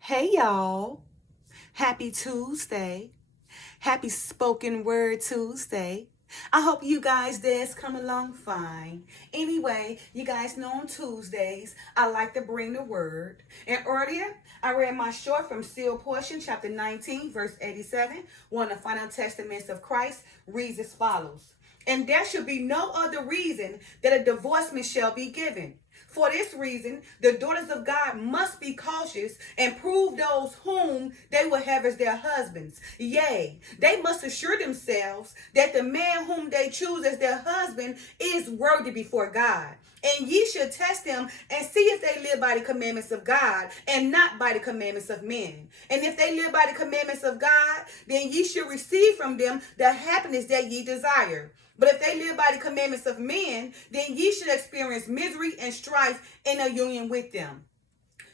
Hey y'all, happy Tuesday. Happy Spoken Word Tuesday. I hope you guys days come along fine. Anyway, you guys know on Tuesdays, I like to bring the word. And earlier, I read my short from Seal Portion, chapter 19, verse 87. One of the final testaments of Christ reads as follows. And there should be no other reason that a divorcement shall be given. For this reason, the daughters of God must be cautious and prove those whom they will have as their husbands. Yea, they must assure themselves that the man whom they choose as their husband is worthy before God. And ye should test them and see if they live by the commandments of God and not by the commandments of men. And if they live by the commandments of God, then ye should receive from them the happiness that ye desire. But if they live by the commandments of men, then ye should experience misery and strife in a union with them.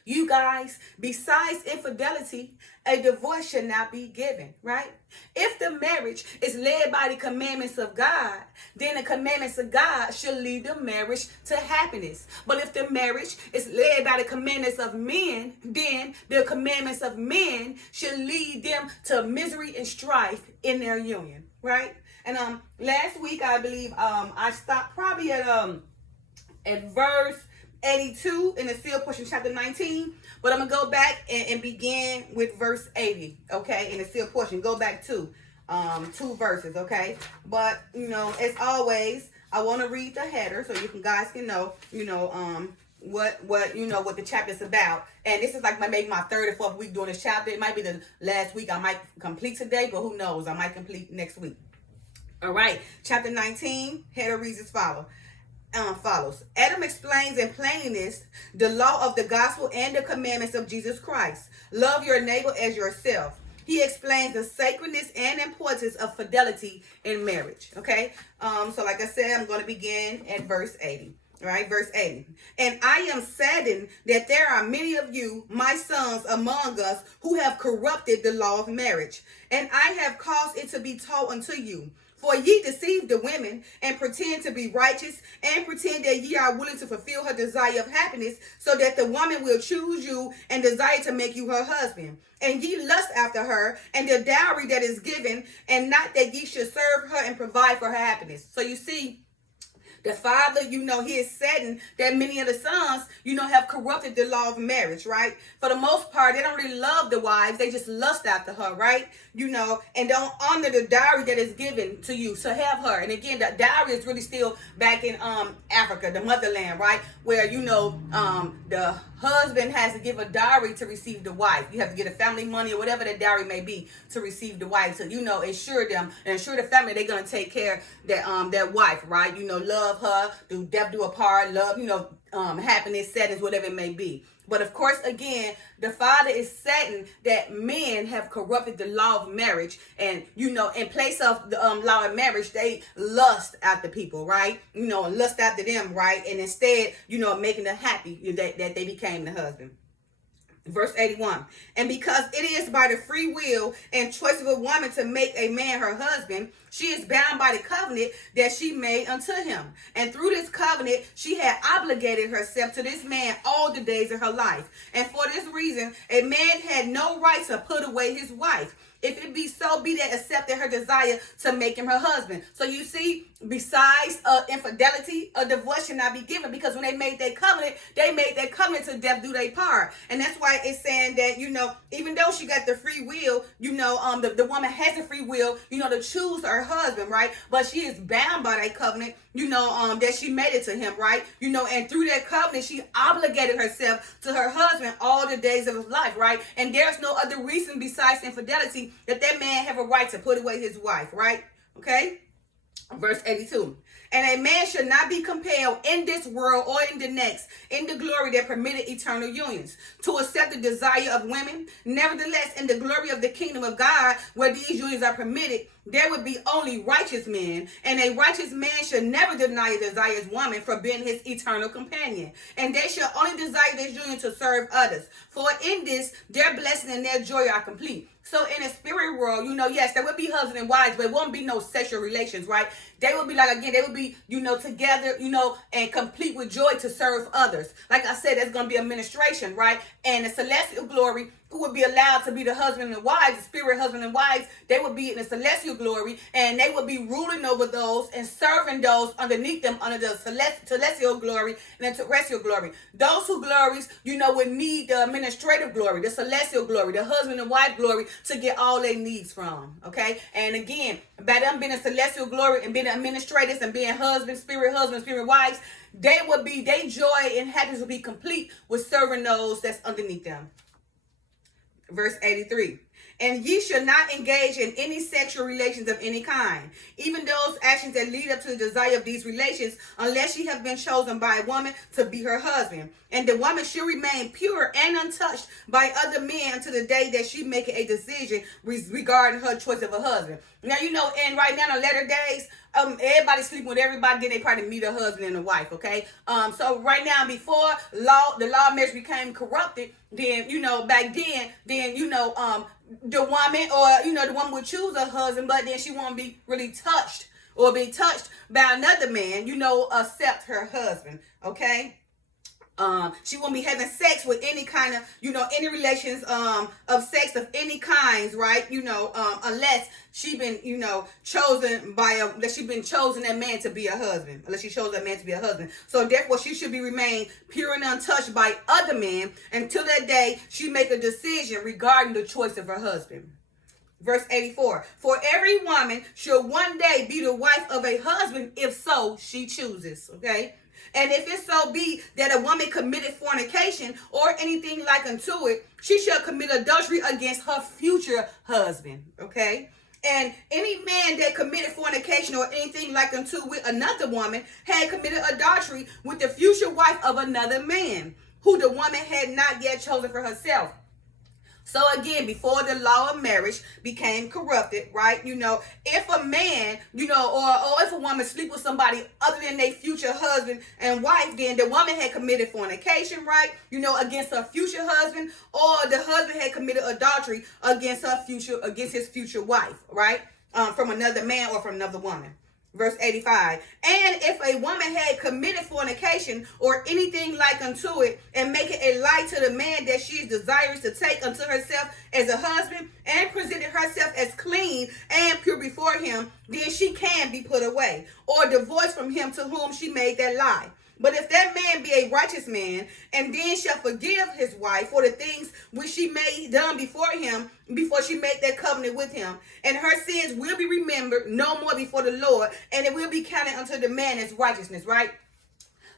You guys, besides infidelity, a divorce should not be given, right? If the marriage is led by the commandments of God, then the commandments of God should lead the marriage to happiness. But if the marriage is led by the commandments of men, then the commandments of men should lead them to misery and strife in their union, right? And last week I believe I stopped probably at verse 82 in the Seal Portion chapter 19, but I'm gonna go back and begin with verse 80, okay, in the Seal Portion. Go back to two verses, okay. But as always, I want to read the header so you guys can know what the chapter's about. And this is like maybe my third or fourth week doing this chapter. It might be the last week I might complete today, but who knows, I might complete next week. All right, chapter 19, header reads as follows. Adam explains in plainness the law of the gospel and the commandments of Jesus Christ. Love your neighbor as yourself. He explains the sacredness and importance of fidelity in marriage. Okay, so like I said, I'm going to begin at verse 80. All right, verse 80. And I am saddened that there are many of you, my sons, among us who have corrupted the law of marriage, and I have caused it to be taught unto you. For ye deceive the women, and pretend to be righteous, and pretend that ye are willing to fulfill her desire of happiness, so that the woman will choose you and desire to make you her husband. And ye lust after her, and the dowry that is given, and not that ye should serve her and provide for her happiness. So you see, the father, he is saddened that many of the sons, have corrupted the law of marriage, right? For the most part, they don't really love the wives. They just lust after her, right? And don't honor the dowry that is given to you to have her. And again, the dowry is really still back in Africa, the motherland, right? Where, the husband has to give a dowry to receive the wife. You have to get a family money or whatever the dowry may be to receive the wife. So, ensure them and ensure the family they're going to take care of their wife, right? Love her, do death do a part, love, happiness, sadness, whatever it may be. But of course, again, the father is saddened that men have corrupted the law of marriage. And, in place of the law of marriage, they lust after people, right? Lust after them, right? And instead, making them happy that they became the husband. Verse 81. And because it is by the free will and choice of a woman to make a man her husband, she is bound by the covenant that she made unto him. And through this covenant, she had obligated herself to this man all the days of her life. And for this reason, a man had no right to put away his wife. If it be so, be that accepted her desire to make him her husband. So you see, besides infidelity, a divorce should not be given, because when they made that covenant to death do they part. And that's why it's saying that, even though she got the free will, the woman has the free will, to choose her husband, right? But she is bound by that covenant, that she made it to him, right? And through that covenant, she obligated herself to her husband all the days of his life, right? And there's no other reason besides infidelity that man have a right to put away his wife, right? Okay? Verse 82. And a man should not be compelled in this world or in the next, in the glory that permitted eternal unions, to accept the desire of women. Nevertheless, in the glory of the kingdom of God, where these unions are permitted, there would be only righteous men, and a righteous man should never deny a desirous woman for being his eternal companion. And they shall only desire this union to serve others. For in this, their blessing and their joy are complete. So in the spirit world, yes, there would be husband and wives, but it won't be no sexual relations, right? They would be they would be, together, and complete with joy to serve others. Like I said, there's going to be administration, right? And the celestial glory who would be allowed to be the husband and wives, the spirit husband and wives, they would be in the celestial glory, and they would be ruling over those and serving those underneath them under the celestial glory and the terrestrial glory. Those who glories, would need the administrative glory, the celestial glory, the husband and wife glory to get all their needs from. Okay, and again, by them being a celestial glory and being administrators and being husbands, spirit wives, their joy and happiness will be complete with serving those that's underneath them. Verse 83. And ye shall not engage in any sexual relations of any kind, even those actions that lead up to the desire of these relations, unless ye have been chosen by a woman to be her husband. And the woman shall remain pure and untouched by other men until the day that she make a decision regarding her choice of a husband. Now, and right now in the latter days, everybody sleeping with everybody, then they probably meet a husband and a wife, okay? So right now, before the law of marriage became corrupted, then, back then, the woman the woman would choose a husband, but then she won't be really touched or be touched by another man, except her husband, okay? She won't be having sex with any kind of, any relations of sex of any kinds, right? Unless she been, chosen that she been chosen that man to be a husband. Unless she chose that man to be a husband. So therefore she should be remain pure and untouched by other men until that day she make a decision regarding the choice of her husband. Verse 84. For every woman shall one day be the wife of a husband, if so she chooses. Okay. And if it so be that a woman committed fornication or anything like unto it, she shall commit adultery against her future husband. Okay. And any man that committed fornication or anything like unto with another woman had committed adultery with the future wife of another man, who the woman had not yet chosen for herself. So again, before the law of marriage became corrupted, right? If a man, or if a woman sleep with somebody other than their future husband and wife, then the woman had committed fornication, right? Against her future husband, or the husband had committed adultery against his future wife, right? From another man or from another woman. Verse 85. And if a woman had committed fornication or anything like unto it, and make it a lie to the man that she desires to take unto herself as a husband, and presented herself as clean and pure before him, then she can be put away, or divorced from him to whom she made that lie. But if that man be a righteous man, and then shall forgive his wife for the things which she made done before him, before she made that covenant with him, and her sins will be remembered no more before the Lord, and it will be counted unto the man as righteousness, right?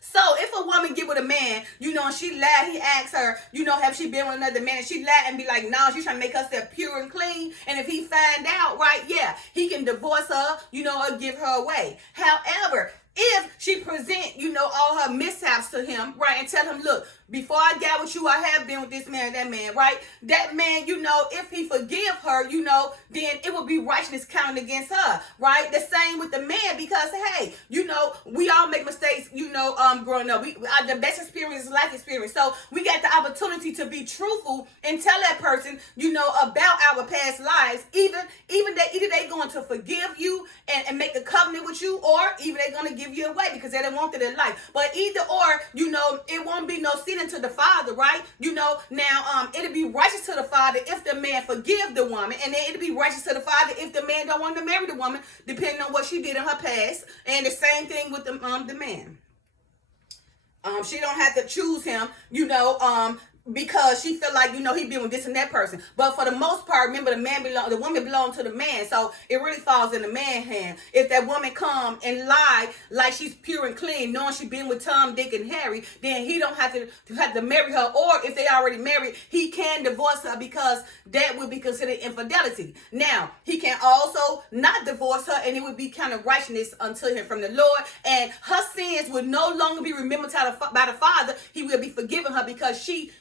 So if a woman get with a man, and she lied, he asks her, have she been with another man? And she lied and be like, no, she's trying to make herself pure and clean. And if he find out, right, yeah, he can divorce her, or give her away. However, if she present, all her mishaps to him, right, and tell him, look, before I got with you, I have been with this man, that man, right? That man, if he forgive her, then it will be righteousness counted against her, right? The same with the man, because, hey, we all make mistakes, growing up. The best experience is life experience. So we got the opportunity to be truthful and tell that person, about our past lives, even that either they going to forgive you and make a covenant with you, or even they're going to give you away because they don't want it in life. But either or, it won't be no sin to the father, right? Now, it'll be righteous to the father if the man forgive the woman, and then it'll be righteous to the father if the man don't want to marry the woman, depending on what she did in her past. And the same thing with the man. She don't have to choose him, because she feel like, he been with this and that person. But for the most part, remember, the woman belongs to the man. So it really falls in the man's hand. If that woman come and lie like she's pure and clean, knowing she been with Tom, Dick, and Harry, then he don't have to marry her. Or if they already married, he can divorce her, because that would be considered infidelity. Now, he can also not divorce her, and it would be kind of righteousness unto him from the Lord. And her sins would no longer be remembered by the Father. He will be forgiven her because she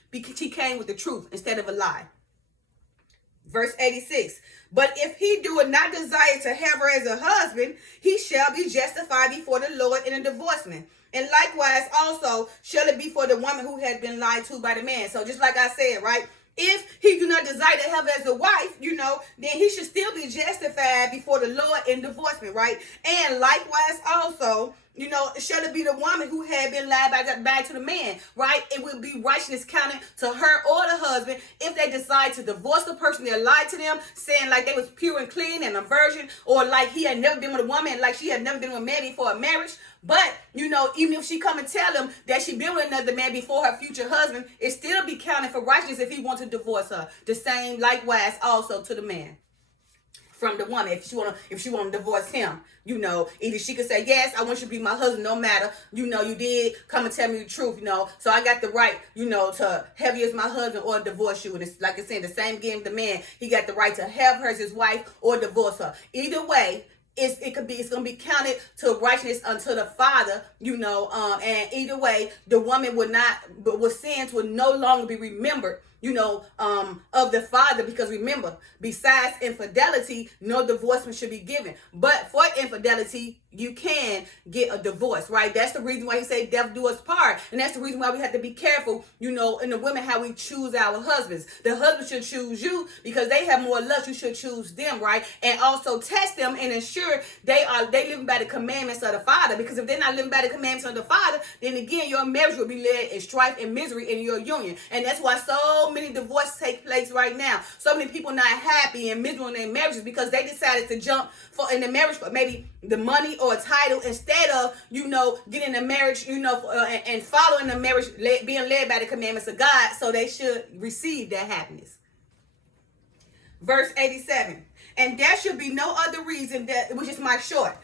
came with the truth instead of a lie. Verse 86. But if he do not desire to have her as a husband, he shall be justified before the Lord in a divorcement. And likewise also shall it be for the woman who had been lied to by the man. So just like I said, right? If he do not desire to have her as a wife, then he should still be justified before the Lord in divorcement, right? And likewise also, shall it be the woman who had been lied back to the man, right? It would be righteousness counted to her or the husband if they decide to divorce the person that lied to them, saying like they was pure and clean and a virgin, or like he had never been with a woman, like she had never been with a man before a marriage. But, even if she come and tell him that she been with another man before her future husband, it still be counted for righteousness if he wants to divorce her. The same likewise also to the man. From the woman, if she want to divorce him, either she could say, yes, I want you to be my husband no matter, you did come and tell me the truth, so I got the right, to have you as my husband or divorce you. And it's like I said, the same game the man, he got the right to have her as his wife or divorce her. Either way, it's gonna be counted to righteousness unto the father, and either way, the woman sins would no longer be remembered, of the father, because remember, besides infidelity, no divorcement should be given. But for infidelity, you can get a divorce, right? That's the reason why he say death do us part. And that's the reason why we have to be careful, in the women, how we choose our husbands. The husband should choose you because they have more lust. You should choose them, right? And also test them and ensure they living by the commandments of the father. Because if they're not living by the commandments of the father, then again, your marriage will be led in strife and misery in your union. And that's why so many divorces take place right now. So many people not happy and miserable in their marriages because they decided to jump in the marriage for maybe the money or a title instead of, getting a marriage, and following the marriage, being led by the commandments of God. So they should receive that happiness. Verse 87. And there should be no other reason which is my short.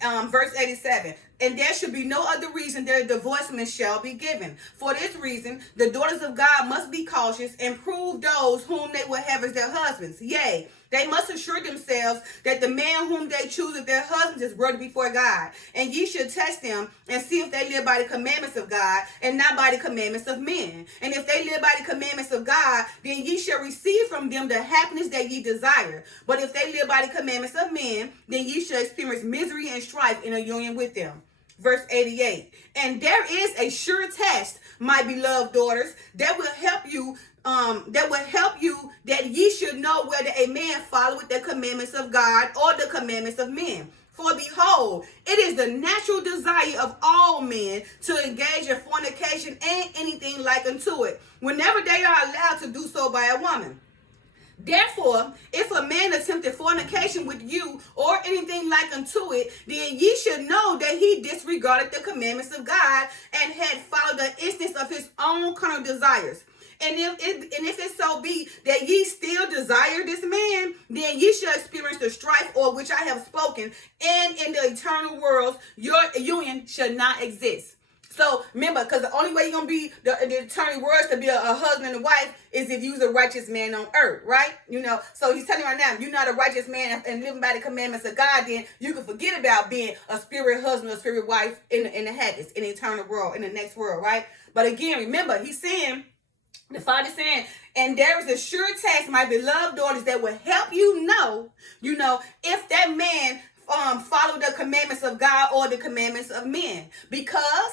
Verse 87. And there should be no other reason that a divorcement shall be given. For this reason, the daughters of God must be cautious and prove those whom they will have as their husbands. Yea, they must assure themselves that the man whom they choose as their husbands is worthy before God. And ye should test them and see if they live by the commandments of God and not by the commandments of men. And if they live by the commandments of God, then ye shall receive from them the happiness that ye desire. But if they live by the commandments of men, then ye shall experience misery and strife in a union with them. Verse 88. And there is a sure test, my beloved daughters, that will help you that ye should know whether a man followeth the commandments of God or the commandments of men. For behold, it is the natural desire of all men to engage in fornication and anything like unto it, whenever they are allowed to do so by a woman. Therefore, if a man attempted fornication with you or anything like unto it, then ye should know that he disregarded the commandments of God and had followed the instance of his own carnal desires. And if it so be that ye still desire this man, then ye shall experience the strife or which I have spoken, and in the eternal worlds your union shall not exist. So remember, because the only way you're going to be the eternal worlds to be a husband and wife is if you're a righteous man on earth, right? So he's telling you right now, if you're not a righteous man and living by the commandments of God, then you can forget about being a spirit husband or spirit wife in the heavens, in the eternal world, in the next world, right? But again, remember, he's saying, the Father saying, and there is a sure test, my beloved daughters, that will help you know, if that man follow the commandments of God or the commandments of men. Because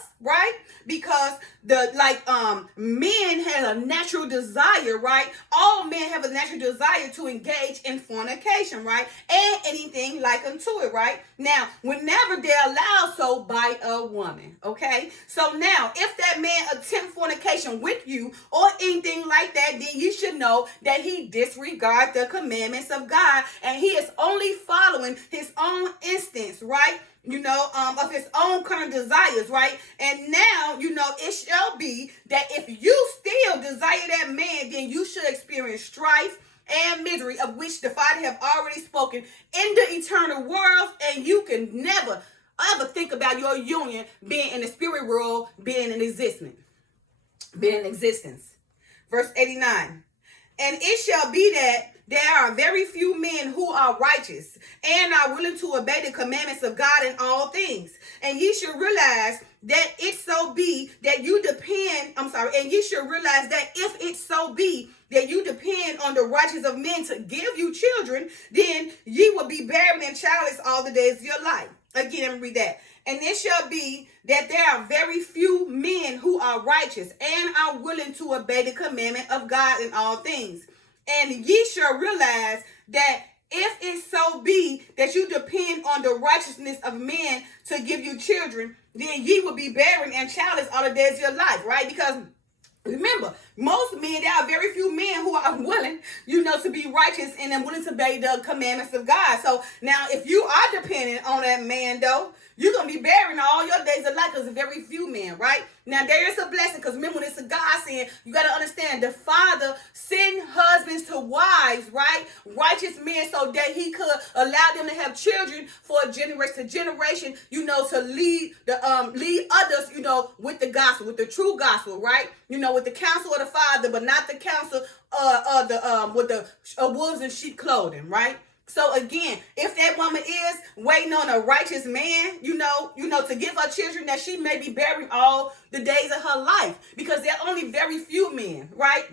men have a natural desire, right? All men have a natural desire to engage in fornication, right? And anything like unto it, right? Now, whenever they're allowed so by a woman, okay? So now, if that man attempt fornication with you or anything like that, then you should know that he disregards the commandments of God and he is only following his own instance, right? Of his own current desires, right? And now, it shall be that if you still desire that man, then you should experience strife and misery, of which the Father have already spoken in the eternal world, and you can never ever think about your union being in the spirit world, being in existence. Verse 89. And it shall be that there are very few men who are righteous and are willing to obey the commandments of God in all things. And ye should realize that it so be that you depend, and ye should realize that if it so be that you depend on the righteousness of men to give you children, then ye will be barren and childless all the days of your life. Again, let me read that. And it shall be that there are very few men who are righteous and are willing to obey the commandment of God in all things. And ye shall realize that if it so be that you depend on the righteousness of men to give you children, then ye will be barren and childless all the days of your life, right? Because remember, most men, there are very few men who are willing, to be righteous and are willing to obey the commandments of God. So now, if you are dependent on that man, though, you're going to be barren all your days of life because of very few men, right? Now, there is a blessing because remember, when it's a God saying, you got to understand the Father send husbands to wives, right? Righteous men so that he could allow them to have children for generation to generation, to lead lead others, with the gospel, with the true gospel, right? With the counsel of the Father, but not the counsel with the wolves in sheep clothing, right? So again, if that woman is waiting on a righteous man, to give her children, that she may be bearing all the days of her life, because there are only very few men, right,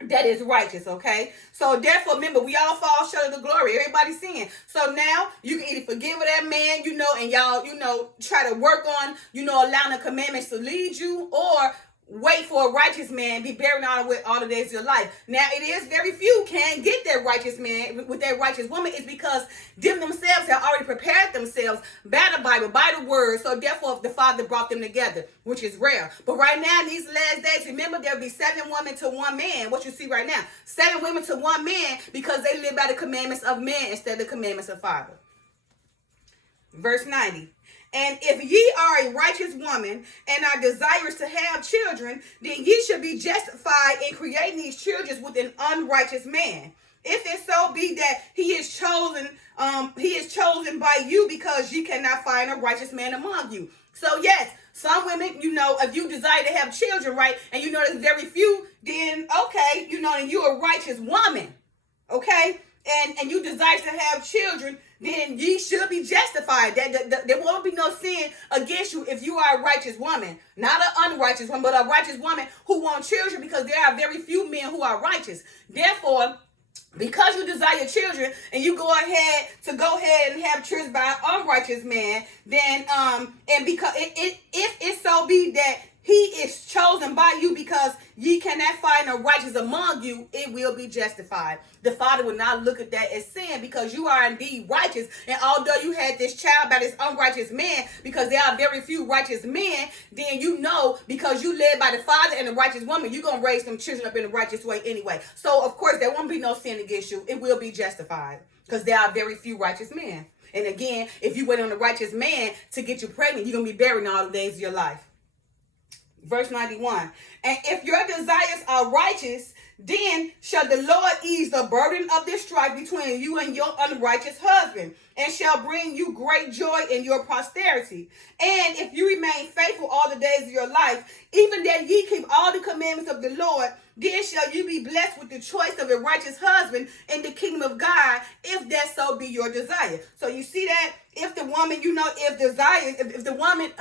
that is righteous, okay? So therefore, remember, we all fall short of the glory. Everybody's sinning. So now you can either forgive that man, and y'all, try to work on, allowing the commandments to lead you, or wait for a righteous man, be buried all the days of your life. Now, it is very few can get that righteous man with that righteous woman. It's because them themselves have already prepared themselves by the Bible, by the word. So therefore, the Father brought them together, which is rare. But right now, in these last days, remember, there'll be 7 women to 1 man. What you see right now, 7 women to 1 man, because they live by the commandments of man instead of the commandments of Father. Verse 90. And if ye are a righteous woman and are desirous to have children, then ye should be justified in creating these children with an unrighteous man. If it so be that he is chosen by you, because ye cannot find a righteous man among you. So yes, some women, if you desire to have children, right, and there's very few, then okay, and you're a righteous woman, okay, and you desire to have children, then ye should be justified. There won't be no sin against you if you are a righteous woman. Not an unrighteous woman, but a righteous woman who wants children, because there are very few men who are righteous. Therefore, because you desire children and you go ahead and have children by an unrighteous man, then and because if it so be that he is chosen by you, because ye cannot find a righteous among you, it will be justified. The Father will not look at that as sin, because you are indeed righteous. And although you had this child by this unrighteous man, because there are very few righteous men, then because you led by the Father and the righteous woman, you're going to raise them children up in the righteous way anyway. So, of course, there won't be no sin against you. It will be justified, because there are very few righteous men. And again, if you wait on the righteous man to get you pregnant, you're going to be buried all the days of your life. Verse 91, and if your desires are righteous, then shall the Lord ease the burden of this strife between you and your unrighteous husband, and shall bring you great joy in your posterity. And if you remain faithful all the days of your life, even that ye keep all the commandments of the Lord, then shall you be blessed with the choice of a righteous husband in the kingdom of God, if that so be your desire. So you see that if the woman, if the woman,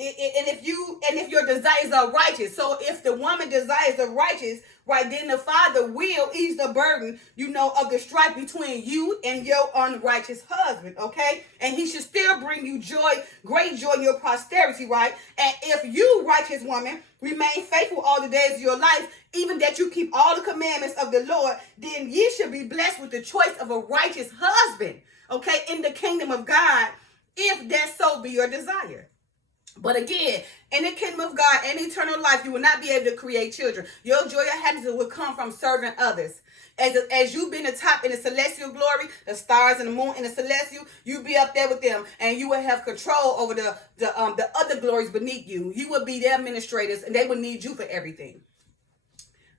if your desires are righteous, so if the woman desires are righteous, right, then the Father will ease the burden, of the strife between you and your unrighteous husband, okay? And he should still bring you joy, great joy in your posterity, right? And if you, righteous woman, remain faithful all the days of your life, even that you keep all the commandments of the Lord, then ye should be blessed with the choice of a righteous husband, okay, in the kingdom of God, if that so be your desire. But again, in the kingdom of God and eternal life, you will not be able to create children. Your joy and happiness will come from serving others. As you've been the top in the celestial glory, the stars and the moon in the celestial, you be up there with them, and you will have control over the other glories beneath you. You will be their administrators, and they will need you for everything.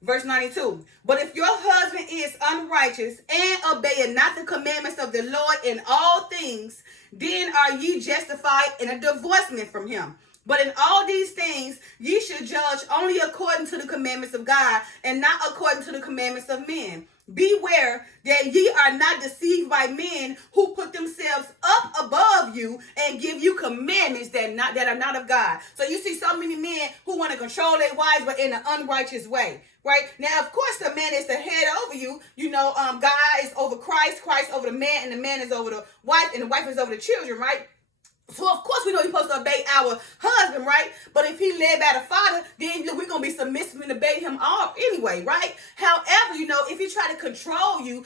Verse 92, but if your husband is unrighteous and obeyeth not the commandments of the Lord in all things, then are ye justified in a divorcement from him. But in all these things, ye should judge only according to the commandments of God, and not according to the commandments of men. Beware that ye are not deceived by men who put themselves up above you and give you commandments that are not of God. So you see so many men who want to control their wives, but in an unrighteous way. Right? Now, of course, the man is the head over you. God is over Christ, Christ over the man, and the man is over the wife, and the wife is over the children, right? So, of course, we know we're supposed to obey our husband, right? But if he led by the Father, then we're going to be submissive and obey him all anyway, right? However, if he try to control you,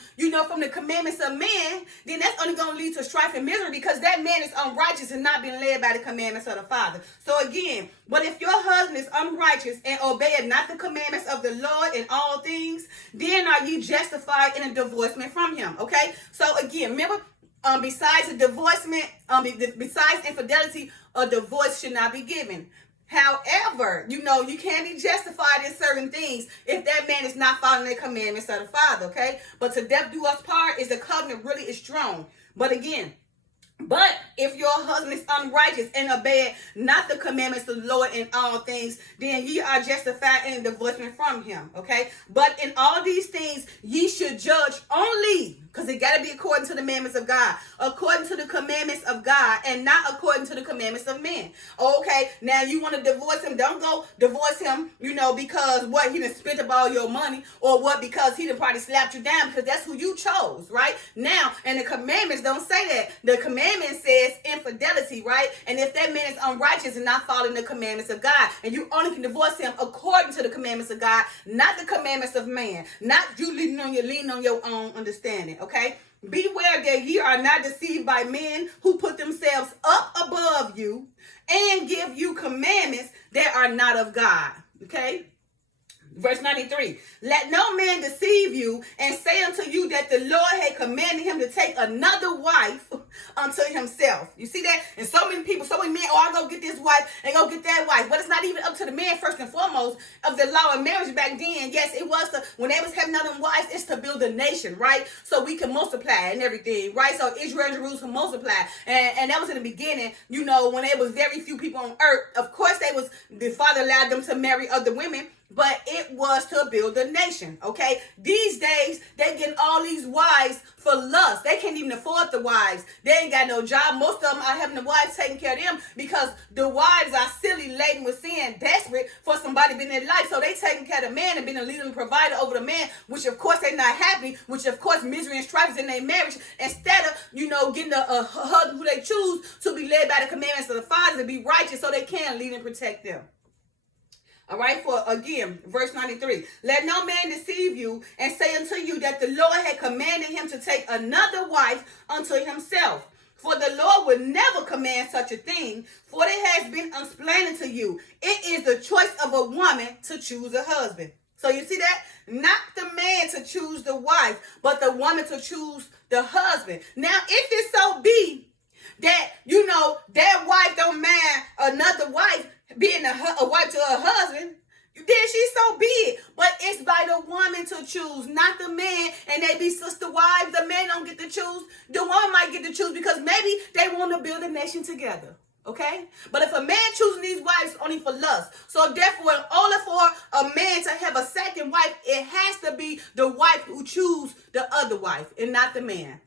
from the commandments of man, then that's only going to lead to strife and misery, because that man is unrighteous and not being led by the commandments of the Father. So again, but if your husband is unrighteous and obeyeth not the commandments of the Lord in all things, then are ye justified in a divorcement from him. Okay? So again, remember, besides the divorcement, besides infidelity, a divorce should not be given. However, you can be justified in certain things if that man is not following the commandments of the Father, okay? But to death do us part is the covenant really is strong. But again, but if your husband is unrighteous and obey not the commandments of the Lord in all things, then ye are justified in divorcement from him, okay? But in all these things, ye should judge only, because it got to be according to the commandments of God, according to the commandments of God, and not according to the commandments of men. Okay, now you want to divorce him, don't go divorce him, because what, he done spent up all your money, or what, because he done probably slapped you down, because that's who you chose, right? Now, and the commandments don't say that. The commandment says infidelity, right? And if that man is unrighteous and not following the commandments of God, and you only can divorce him according to the commandments of God, not the commandments of man, not you leaning on your own understanding, okay? Beware that ye are not deceived by men who put themselves up above you and give you commandments that are not of God, okay? Verse 93, let no man deceive you and say unto you that the Lord had commanded him to take another wife unto himself. You see that? And so many men, I'll go get this wife and go get that wife. But it's not even up to the man first and foremost of the law of marriage back then. Yes, it was when they was having other wives, it's to build a nation, right? So we can multiply and everything, right? So Israel and Jerusalem multiply. And that was in the beginning, when there was very few people on earth. Of course, the Father allowed them to marry other women, but it was to build a nation, okay? These days, they getting all these wives for lust. They can't even afford the wives. They ain't got no job. Most of them are having the wives taking care of them because the wives are silly, laden with sin, desperate for somebody being in their life. So they taking care of the man and being a leader and provider over the man, which of course they're not happy, which of course misery and strife is in their marriage. Instead of, getting a husband who they choose to be led by the commandments of the Father, to be righteous so they can lead and protect them. All right, for again, verse 93. Let no man deceive you and say unto you that the Lord had commanded him to take another wife unto himself. For the Lord would never command such a thing, for it has been explained to you. It is the choice of a woman to choose a husband. So you see that? Not the man to choose the wife, but the woman to choose the husband. Now, if it so be that, that wife don't mind another wife being a wife to her husband, then she so be it. But it's by the woman to choose, not the man. And they be sister wives. The man don't get to choose. The woman might get to choose because maybe they want to build a nation together. Okay? But if a man choosing these wives only for lust, so therefore, in order for a man to have a second wife, it has to be the wife who choose the other wife and not the man.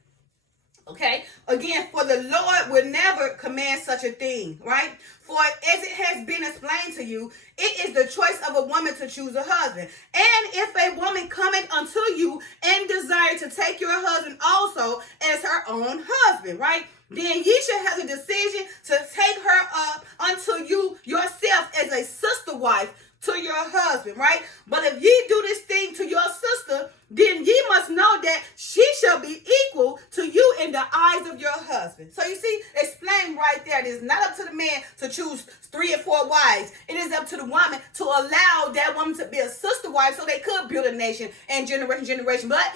Okay, again, for the Lord would never command such a thing, right? For as it has been explained to you, it is the choice of a woman to choose a husband. And if a woman cometh unto you and desire to take your husband also as her own husband, right? Then ye shall have the decision to take her up unto you yourself as a sister wife to your husband, right? But if ye do this thing to your sister, then ye must know that she shall be equal to you in the eyes of your husband. So you see, explain right there. It is not up to the man to choose 3 or 4 wives. It is up to the woman to allow that woman to be a sister wife so they could build a nation and generation, but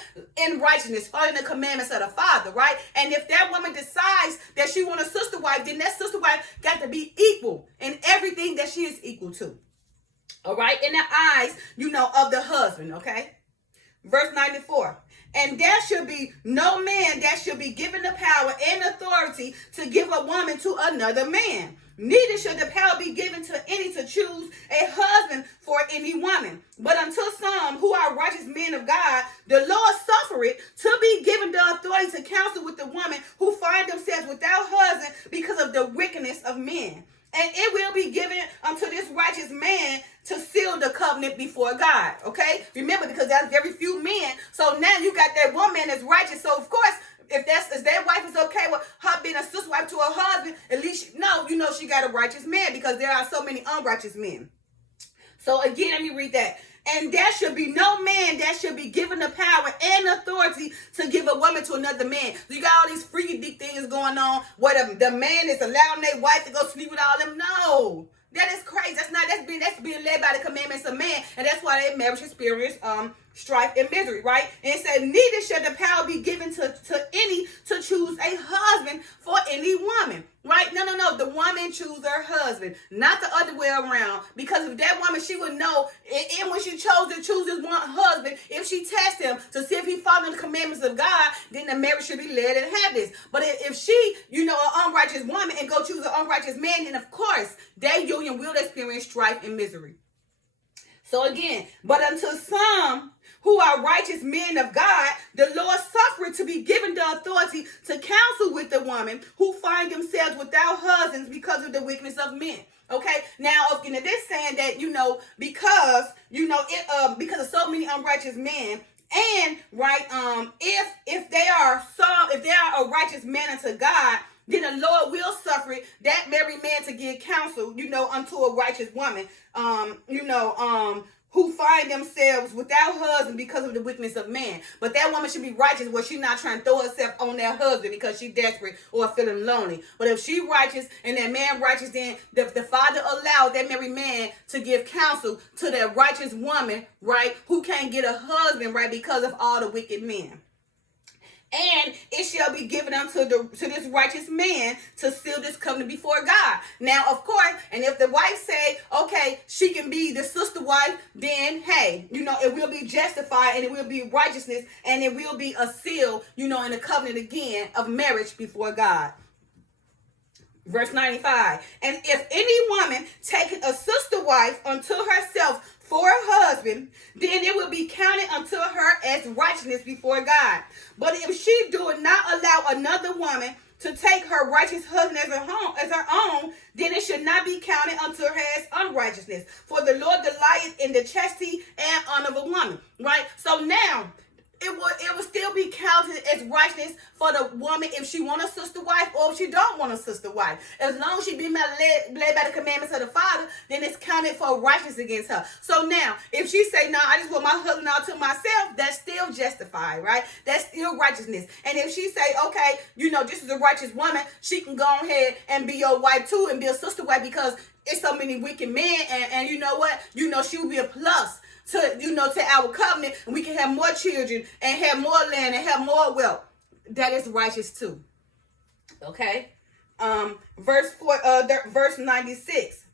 in righteousness, following the commandments of the Father, right? And if that woman decides that she wants a sister wife, then that sister wife got to be equal in everything that she is equal to. All right, in the eyes, of the husband, okay? Verse 94. And there should be no man that should be given the power and authority to give a woman to another man. Neither should the power be given to any to choose a husband for any woman. But unto some who are righteous men of God, the Lord suffereth to be given the authority to counsel with the woman who find themselves without husband because of the wickedness of men. And it will be given unto this righteous man to seal the covenant before God. Okay? Remember, because that's very few men. So now you got that woman that's righteous. So of course, if that wife is okay with her being a sister wife to her husband, at least she got a righteous man, because there are so many unrighteous men. So again, let me read that. And there should be no man that should be given the power and authority to give a woman to another man. So you got all these freaky dick things going on where the man is allowing their wife to go sleep with all them. No. That is crazy. That's being led by the commandments of man, and that's why their marriage experience strife and misery, right? And it said, neither shall the power be given to any to choose a husband for any woman, right? No. The woman choose her husband, not the other way around. Because if that woman, she would know, and when she chose to choose this one husband, if she tests him to see if he following the commandments of God, then the marriage should be led in happiness. But if she, an unrighteous woman and go choose an unrighteous man, then of course, their union will experience strife and misery. So again, but unto some who are righteous men of God, the Lord suffered to be given the authority to counsel with the woman who find themselves without husbands because of the weakness of men. Okay, now this saying that because of so many unrighteous men, and right, if they are a righteous man unto God, then the Lord will suffer that married man to give counsel, unto a righteous woman, who find themselves without husband because of the weakness of man. But that woman should be righteous where she's not trying to throw herself on that husband because she's desperate or feeling lonely. But if she righteous and that man righteous, then the father allowed that married man to give counsel to that righteous woman, right, who can't get a husband, right, because of all the wicked men. And it shall be given unto this righteous man to seal this covenant before God. Now, of course, and if the wife say, okay, she can be the sister wife, then hey, it will be justified and it will be righteousness and it will be a seal, in the covenant again of marriage before God. Verse 95. And if any woman taketh a sister wife unto herself for a husband, then it will be counted unto her as righteousness before God. But if she do not allow another woman to take her righteous husband as her own, then it should not be counted unto her as unrighteousness. For the Lord delighteth in the chastity and honor of a woman. Right? So now, it would still be counted as righteousness for the woman if she want a sister wife or if she don't want a sister wife. As long as she be led by the commandments of the Father, then it's counted for righteousness against her. So now, if she say, no, I just want my husband all to myself, that's still justified, right? That's still righteousness. And if she say, okay, this is a righteous woman, she can go ahead and be your wife too and be a sister wife because it's so many wicked men. And you know what? She will be a plus to our covenant, and we can have more children and have more land and have more wealth. That is righteous too. Okay. Verse 96.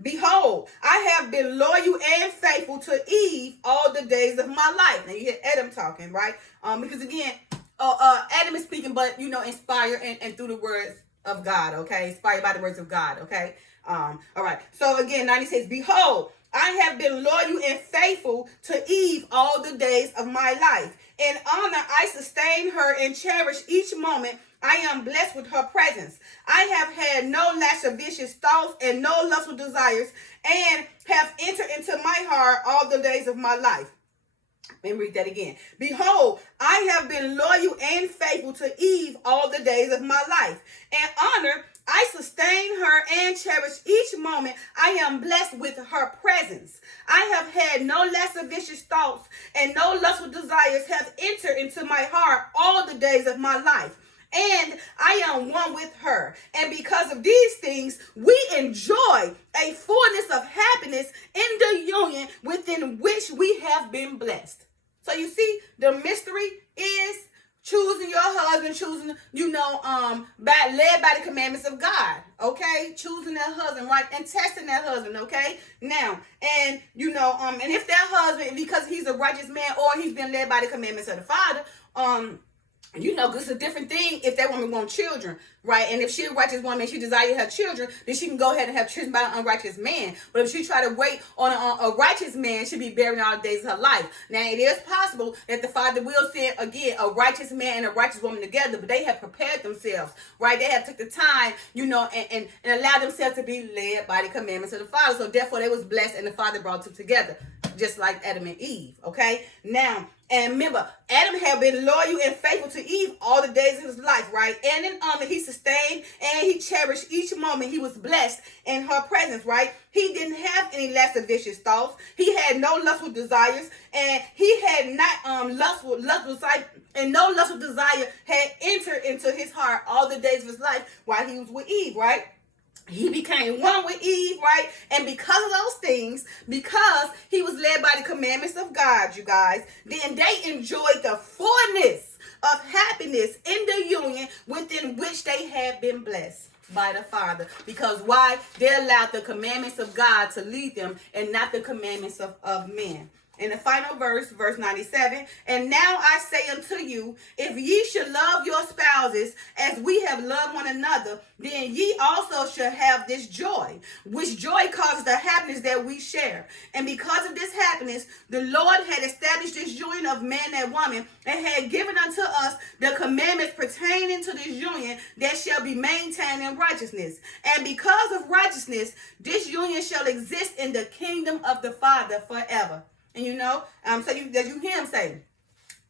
Behold, I have been loyal and faithful to Eve all the days of my life. Now you hear Adam talking, right? Because again, Adam is speaking, but inspired and through the words of God. Okay, inspired by the words of God. Okay. All right. So again, 96. Behold, I have been loyal and faithful to Eve all the days of my life. In honor, I sustain her and cherish each moment. I am blessed with her presence. I have had no lascivious thoughts and no lustful desires, and have entered into my heart all the days of my life. Let me read that again. Behold, I have been loyal and faithful to Eve all the days of my life. In honor, I sustain her and cherish each moment. I am blessed with her presence. I have had no lascivious thoughts and no lustful desires have entered into my heart all the days of my life. And I am one with her. And because of these things, we enjoy a fullness of happiness in the union within which we have been blessed. So you see, the mystery is choosing your husband, choosing, led by the commandments of God, okay? Choosing that husband, right? And testing that husband, okay? Now, and, and if that husband, because he's a righteous man or he's been led by the commandments of the Father, it's a different thing if that woman wants children, right? And if she's a righteous woman and she desires to have children, then she can go ahead and have children by an unrighteous man. But if she try to wait on a righteous man, she'll be buried all the days of her life. Now, it is possible that the Father will send, again, a righteous man and a righteous woman together, but they have prepared themselves, right? They have took the time, and allowed themselves to be led by the commandments of the Father. So therefore, they was blessed and the Father brought them together, just like Adam and Eve, okay? Now, And remember, Adam had been loyal and faithful to Eve all the days of his life, right? And in he sustained and he cherished each moment. He was blessed in her presence, right? He didn't have any lascivious thoughts. He had no lustful desires, and he had not lustful desire, and no lustful desire had entered into his heart all the days of his life while he was with Eve, right? He became one with Eve, right? And because of those things, because he was led by the commandments of God, you guys, then they enjoyed the fullness of happiness in the union within which they had been blessed by the Father. Because why? They allowed the commandments of God to lead them and not the commandments of men. In the final verse, verse 97, and now I say unto you, if ye should love your spouses as we have loved one another, then ye also shall have this joy, which joy causes the happiness that we share. And because of this happiness, the Lord had established this union of man and woman, and had given unto us the commandments pertaining to this union that shall be maintained in righteousness. And because of righteousness, this union shall exist in the kingdom of the Father forever. And so you hear him say,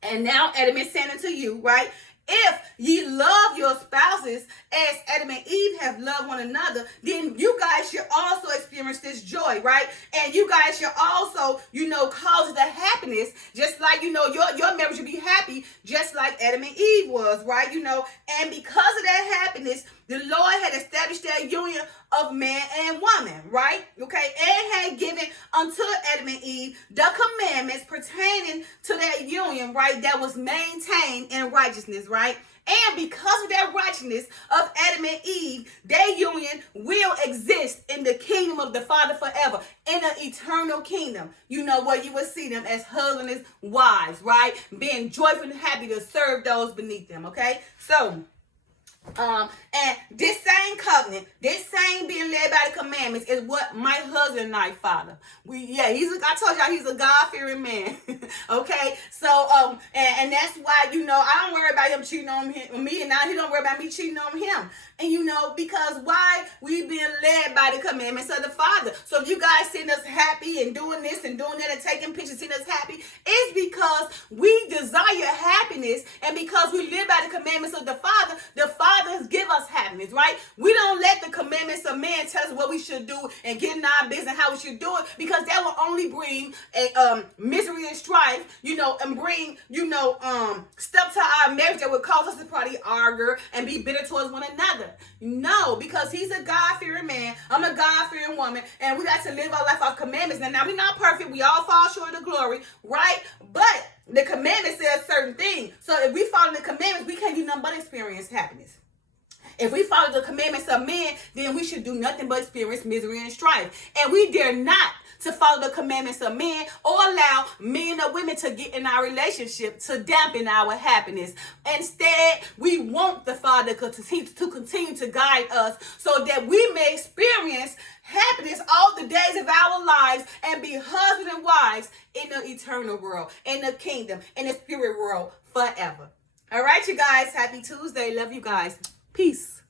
and now Adam is saying unto you, right? If ye love your spouses as Adam and Eve have loved one another, then you guys should also experience this joy, right? And you guys should also, cause the happiness, just like, your marriage should be happy, just like Adam and Eve was, right? And because of that happiness, the Lord had established that union of man and woman, right? Okay, and had given unto Adam and Eve the commandments pertaining to that union, right? That was maintained in righteousness, right? And because of that righteousness of Adam and Eve, their union will exist in the kingdom of the Father forever, in an eternal kingdom. Where you will see them as husbands and wives, right? Being joyful and happy to serve those beneath them, okay? So, and this same covenant, this same being led by the commandments is what my husband and I follow. I told y'all he's a God-fearing man. Okay, so and that's why I don't worry about him cheating on me, and now he don't worry about me cheating on him. And because why? We've been led by the commandments of the Father. So if you guys seeing us happy and doing this and doing that and taking pictures, seeing us happy, it's because we desire happiness, and because we live by the commandments of the Father has give us happiness, right? We don't let the commandments of man tell us what we should do and get in our business how we should do it, because that will only bring misery and strife, and bring, stuff to our marriage that would cause us to probably argue and be bitter towards one another. No, because he's a God-fearing man, I'm a God-fearing woman, and we got to live our life off commandments. Now we're not perfect, we all fall short of the glory, right? But the commandment says certain things. So if we follow the commandments, we can't do nothing but experience happiness. If we follow the commandments of men, then we should do nothing but experience misery and strife. And we dare not to follow the commandments of men or allow men or women to get in our relationship to dampen our happiness. Instead, we want the Father to continue to guide us so that we may experience happiness all the days of our lives and be husband and wives in the eternal world, in the kingdom, in the spirit world forever. All right, you guys. Happy Tuesday. Love you guys. Peace.